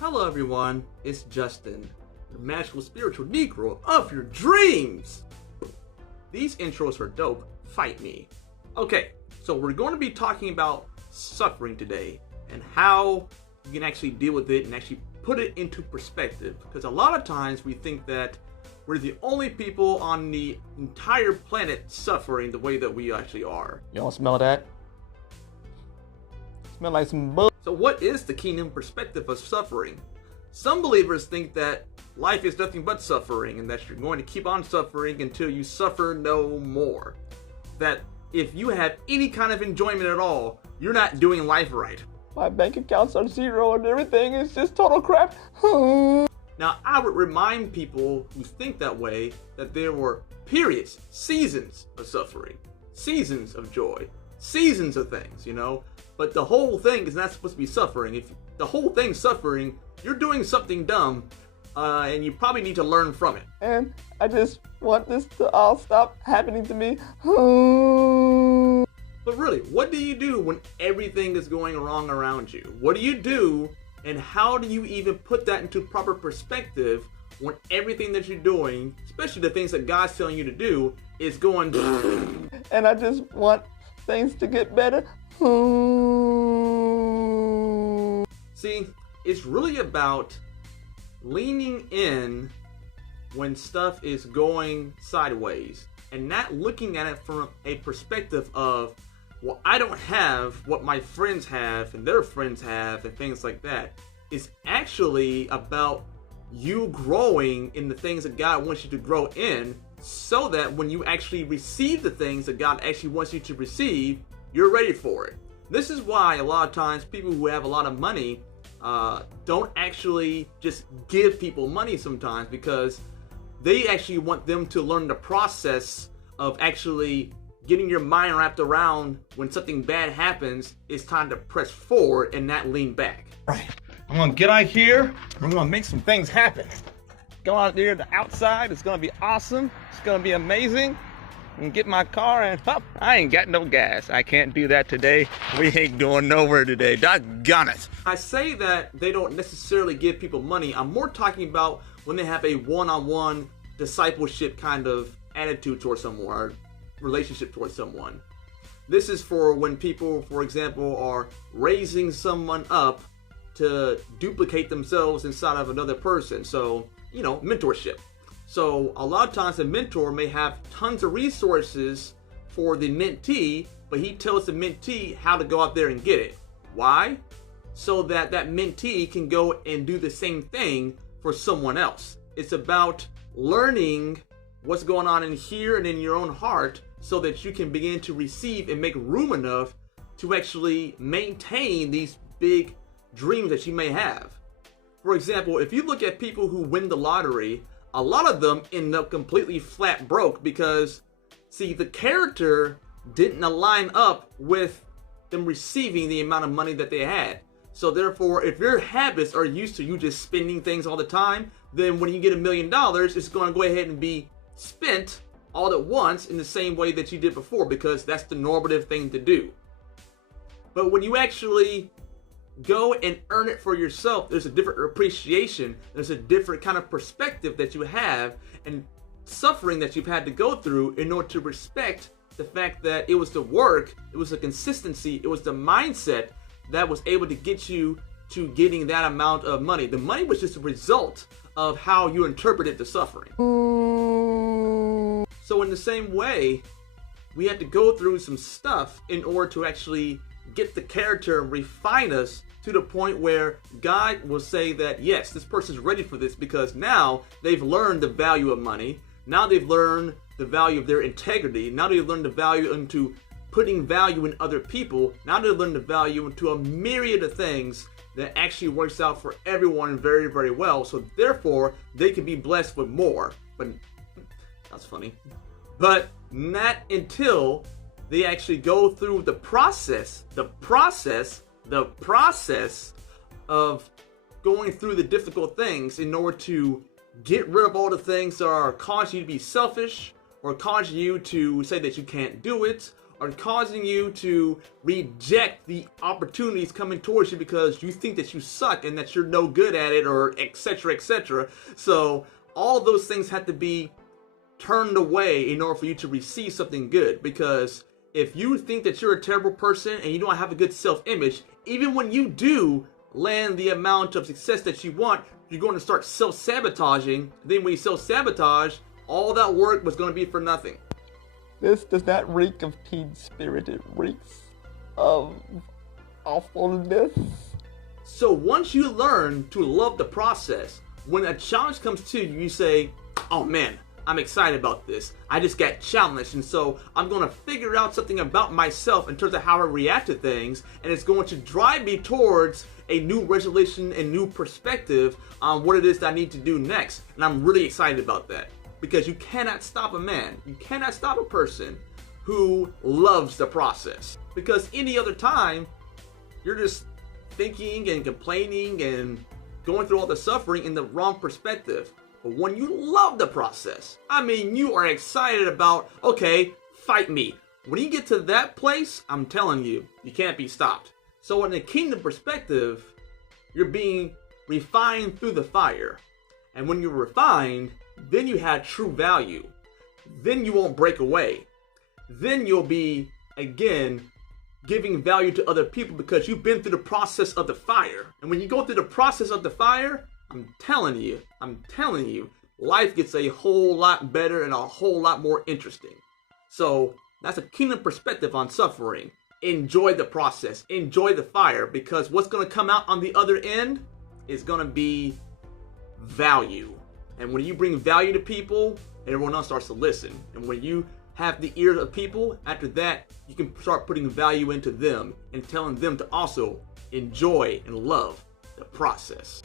Hello everyone, it's Justin, the magical spiritual Negro of your dreams! These intros are dope, fight me. Okay, so we're going to be talking about suffering today, and how you can actually deal with it and actually put it into perspective. Because a lot of times we think that we're the only people on the entire planet suffering the way that we actually are. Y'all smell that? Smell like some bull. So what is the kingdom perspective of suffering? Some believers think that life is nothing but suffering and that you're going to keep on suffering until you suffer no more. That if you have any kind of enjoyment at all, you're not doing life right. My bank accounts are zero and everything is just total crap. Now, I would remind people who think that way that there were periods, seasons of suffering, seasons of joy, seasons of things, you know? But the whole thing is not supposed to be suffering. If the whole thing's suffering, you're doing something dumb, and you probably need to learn from it. And I just want this to all stop happening to me. But really, what do you do when everything is going wrong around you? What do you do, and how do you even put that into proper perspective when everything that you're doing, especially the things that God's telling you to do, is going And I just want things to get better. See, it's really about leaning in when stuff is going sideways and not looking at it from a perspective of, well, I don't have what my friends have and their friends have and things like that. It's actually about you growing in the things that God wants you to grow in, so that when you actually receive the things that God actually wants you to receive, you're ready for it. This is why a lot of times people who have a lot of money don't actually just give people money sometimes, because they actually want them to learn the process of actually getting your mind wrapped around when something bad happens. It's time to press forward and not lean back. Right. I'm gonna get out here. We're gonna make some things happen. Go out there to the outside. It's gonna be awesome. It's gonna be amazing. And get my car and hop. I ain't got no gas. I can't do that today. We ain't going nowhere today. Doggone it. I say that they don't necessarily give people money. I'm more talking about when they have a one-on-one discipleship kind of attitude towards someone, or relationship towards someone. This is for when people, for example, are raising someone up to duplicate themselves inside of another person. So, you know, mentorship. So a lot of times a mentor may have tons of resources for the mentee, but he tells the mentee how to go out there and get it. Why? So that that mentee can go and do the same thing for someone else. It's about learning what's going on in here and in your own heart, so that you can begin to receive and make room enough to actually maintain these big dreams that you may have. For example, if you look at people who win the lottery, a lot of them end up completely flat broke because, see, the character didn't align up with them receiving the amount of money that they had. So therefore, if your habits are used to you just spending things all the time, then when you get $1 million, it's going to go ahead and be spent all at once in the same way that you did before, because that's the normative thing to do. But when you actually go and earn it for yourself, there's a different appreciation, there's a different kind of perspective that you have, and suffering that you've had to go through in order to respect the fact that it was the work, it was the consistency, it was the mindset that was able to get you to getting that amount of money. The money was just a result of how you interpreted the suffering. So in the same way, we had to go through some stuff in order to actually get the character and refine us to the point where God will say that, yes, this person's ready for this, because now they've learned the value of money. Now they've learned the value of their integrity. Now they've learned the value into putting value in other people. Now they've learned the value into a myriad of things that actually works out for everyone very, very well. So therefore, they can be blessed with more. But that's funny. But not until they actually go through the process of going through the difficult things in order to get rid of all the things that are causing you to be selfish, or cause you to say that you can't do it, are causing you to reject the opportunities coming towards you because you think that you suck and that you're no good at it, or etc., etc. So all those things have to be turned away in order for you to receive something good. Because if you think that you're a terrible person and you don't have a good self-image, even when you do land the amount of success that you want, you're going to start self-sabotaging. Then when you self-sabotage, all that work was going to be for nothing. This does not reek of Teen Spirit. It reeks of awfulness. So once you learn to love the process, when a challenge comes to you, you say, oh man, I'm excited about this. I just got challenged, and so I'm going to figure out something about myself in terms of how I react to things, and it's going to drive me towards a new resolution and new perspective on what it is that I need to do next. And I'm really excited about that. Because you cannot stop a man, you cannot stop a person who loves the process. Because any other time, you're just thinking and complaining and going through all the suffering in the wrong perspective. But when you love the process, I mean, you are excited about, okay, fight me. When you get to that place, I'm telling you, you can't be stopped. So in the kingdom perspective, you're being refined through the fire. And when you're refined, then you have true value. Then you won't break away. Then you'll be, again, giving value to other people because you've been through the process of the fire. And when you go through the process of the fire, I'm telling you, life gets a whole lot better and a whole lot more interesting. So that's a kingdom perspective on suffering. Enjoy the process. Enjoy the fire, because what's going to come out on the other end is going to be value. And when you bring value to people, everyone else starts to listen. And when you have the ears of people, after that, you can start putting value into them and telling them to also enjoy and love the process.